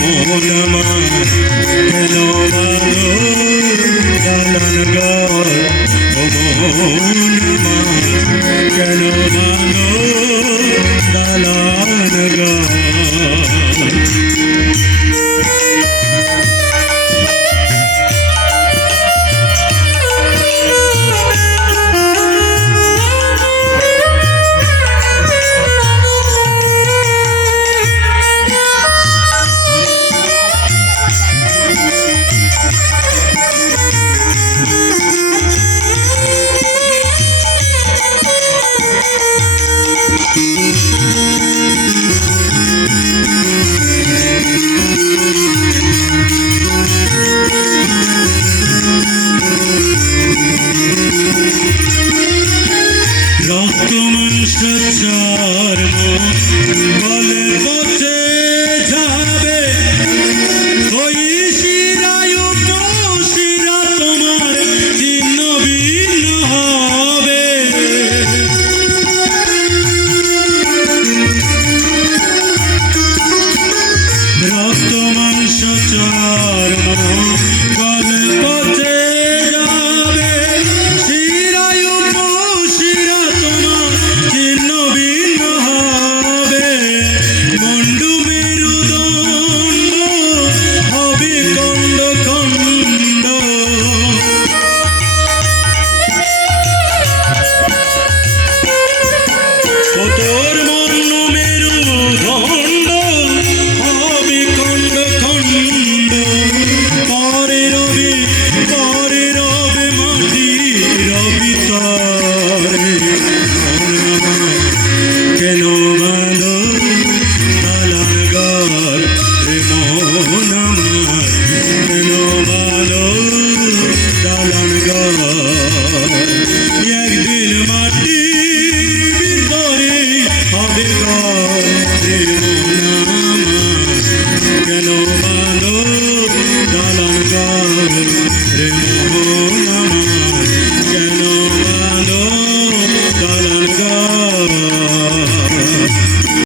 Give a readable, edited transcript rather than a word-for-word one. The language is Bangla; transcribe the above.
মন আমার কেন ভালো দালান ঘর ও মন আমার কেন ভালো দালান ঘর রক্ত মাংস চর্ম বলে পচে যাবে ওই শিরায় উপশিরা তোমার ছিন্ন ভিন্ন হবে রক্ত মাংস চর্ম বলে পচে যাবে শিরায় উপশিরা তোমার ছিন্ন ভিন্ন হবে মন্ডু মেরুদণ্ড হবে খণ্ড খণ্ড ও তোর মন্ড মেরুদণ্ড হবে খণ্ড খণ্ড পরে রবে মাটি রবি তরে কেন বাঁধো দালান ঘর রে মন আমার কেন বাঁধো দালান ঘর একদিন মাটির ভিতরে হবে ঘর রে মন আমার কেন বাঁধো দালান ঘর রে মন